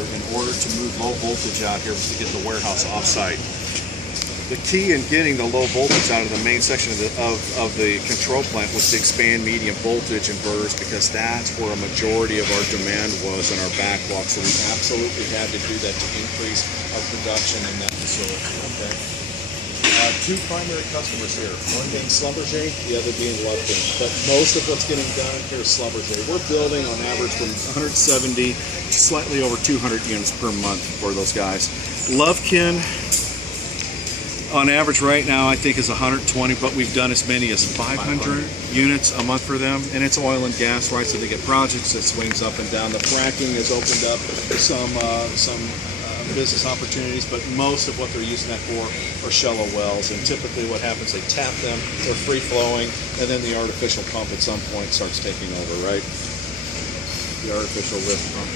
in order to move low voltage out here to get the warehouse off-site. The key in getting the low voltage out of the main section of the control plant was to expand medium voltage inverters, because that's where a majority of our demand was in our backlog. So we absolutely had to do that to increase our production in that facility. Okay. Two primary customers here, one being Schlumberger, the other being Lufkin. But most of what's getting done here is Schlumberger. We're building on average from 170 to slightly over 200 units per month for those guys. Lufkin, on average right now, I think is 120, but we've done as many as 500 units a month for them, and it's oil and gas, right? So they get projects that swings up and down. The fracking has opened up some business opportunities, but most of what they're using that for are shallow wells. And typically, what happens? They tap them, they're free flowing, and then the artificial pump at some point starts taking over, right? The artificial lift pump.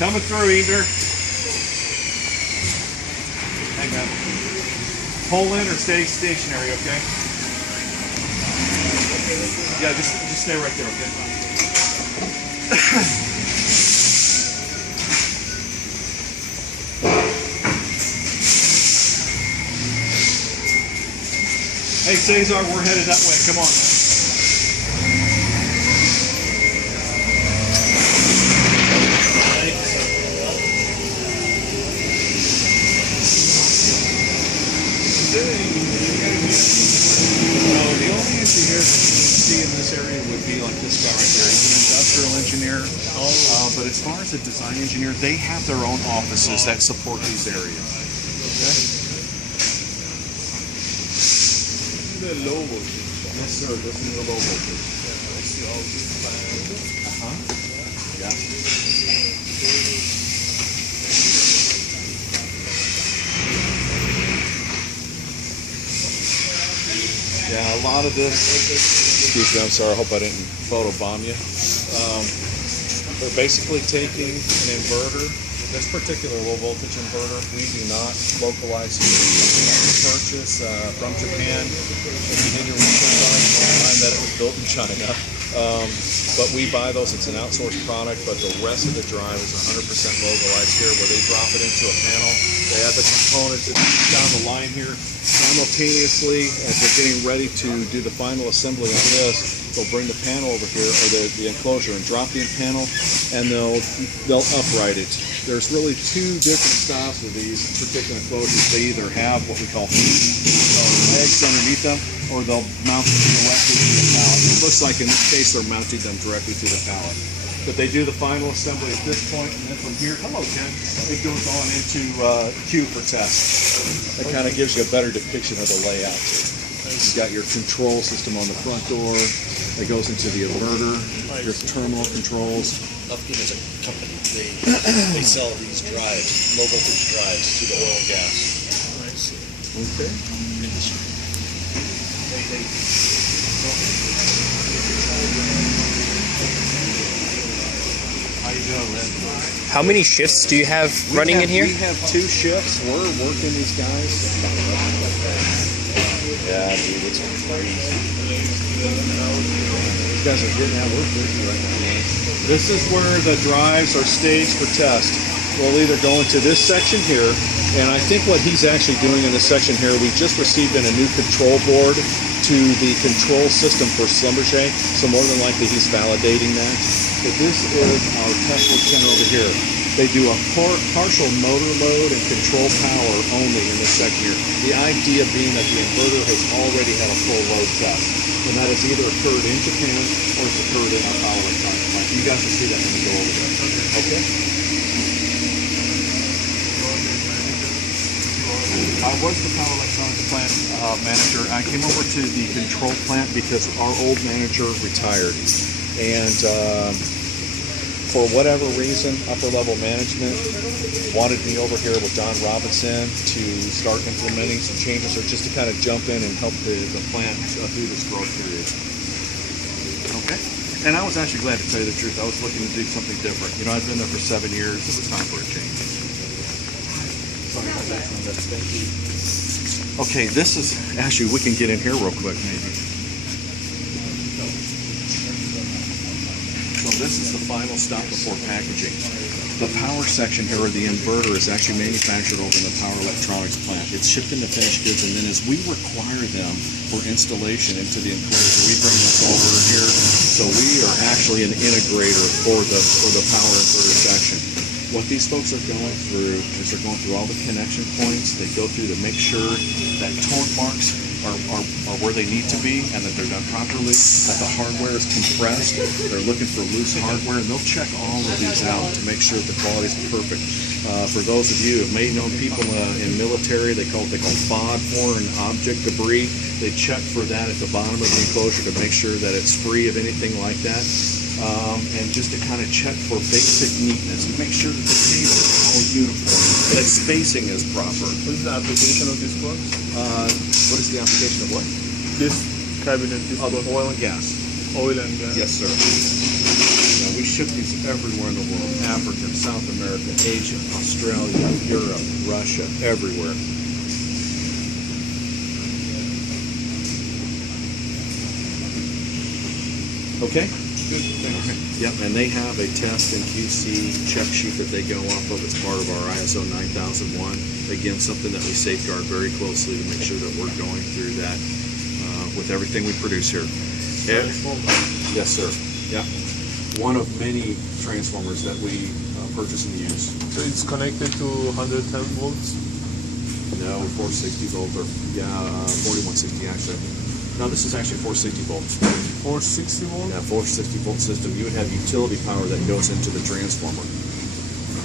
Coming through, Eber. Hang on. Pull in or stay stationary, okay? Yeah, just stay right there, okay? Hey, Cesar, we're headed that way. Come on. The only issue here that you see in this area would be like this guy right here. He's an industrial engineer, but as far as a design engineer, they have their own offices that support these areas. Okay? The low voltage. Yes, sir. This is the low voltage. Yeah. Yeah, a lot of this, excuse me, I'm sorry, I hope I didn't photobomb you. They're basically taking an inverter, this particular low voltage inverter, we do not localize here. We purchase from Japan. If you did your research on it, you'll find that it was built in China. But we buy those, it's an outsourced product, but the rest of the drive is 100% localized here, where they drop it into a panel. They add the components down the line here. Simultaneously, as they're getting ready to do the final assembly on this, they'll bring the panel over here, or the enclosure, and drop the panel, and they'll upright it. There's really two different styles of these particular enclosures. They either have what we call legs underneath them, or they'll mount them directly to the pallet. It looks like in this case they're mounting them directly to the pallet. But they do the final assembly at this point, and then from here, hello Ken, it goes on into queue for test. That kind of gives you a better depiction of the layout. You've got your control system on the front door. That goes into the inverter, your terminal controls. Lufkin is a company. They sell these drives, low voltage drives, to the oil and gas Okay. industry. How you doing, Lynn? How many shifts do you have running in here? We have 2 shifts. We're working these guys. Yeah, dude, it's crazy. These guys are getting out. We're busy right now. This is where the drives are staged for test. We'll either go into this section here, and I think what he's actually doing in this section here, we just received in a new control board to the control system for Schlumberger, so more than likely he's validating that. But this is our test work center over here. They do a partial motor load and control power only in this section here. The idea being that the inverter has already had a full load test, and that has either occurred in Japan or it's occurred in our power electronics plant. You guys will see that when we go over there. Okay? I was the power electronics plant manager. I came over to the control plant because our old manager retired. And for whatever reason, upper level management wanted me over here with Don Robinson to start implementing some changes, or just to kind of jump in and help the plant through this growth period. Okay? And I was actually glad, to tell you the truth. I was looking to do something different. You know, I've been there for 7 years. It was time for a change. Sorry about that. Thank you. Okay, this is, actually, we can get in here real quick, maybe. this is the final stop before packaging. The power section here, or the inverter, is actually manufactured over in the power electronics plant. It's shipped into finished goods, and then as we require them for installation into the enclosure, we bring this over here. So we are actually an integrator for the power inverter section. What these folks are going through is they're going through all the connection points. They go through to make sure that torque marks are where they need to be and that they're done properly, that the hardware is compressed. They're looking for loose hardware, and they'll check all of these out to make sure that the quality is perfect. For those of you who may know people in military, they call FOD, foreign object debris. They check for that at the bottom of the enclosure to make sure that it's free of anything like that. And just to kind of check for basic neatness, make sure that the cable is all uniform, that spacing is proper. What is the application of this box? What is the application of what? This cabinet, this Of box. oil and gas. Oil and gas. Yes, sir. Now, we ship these everywhere in the world: Africa, South America, Asia, Australia, Europe, Russia, everywhere. Okay? Good, thanks. Yep, and they have a test and QC check sheet that they go off of. It's part of our ISO 9001. Again, something that we safeguard very closely to make sure that we're going through that with everything we produce here. Yes, sir. Yeah. One of many transformers that we purchase and use. So it's connected to 110 volts? No, 460 volt, or 4160 actually. No, this is actually 460 volts. 460 volts? Yeah, 460 volt system. You would have utility power that goes into the transformer.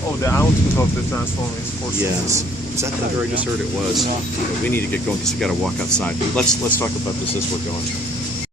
Oh, the output of the transformer is 460. Yes. Is that the I just heard it was? But we need to get going because we got to walk outside. Let's talk about this as we're going.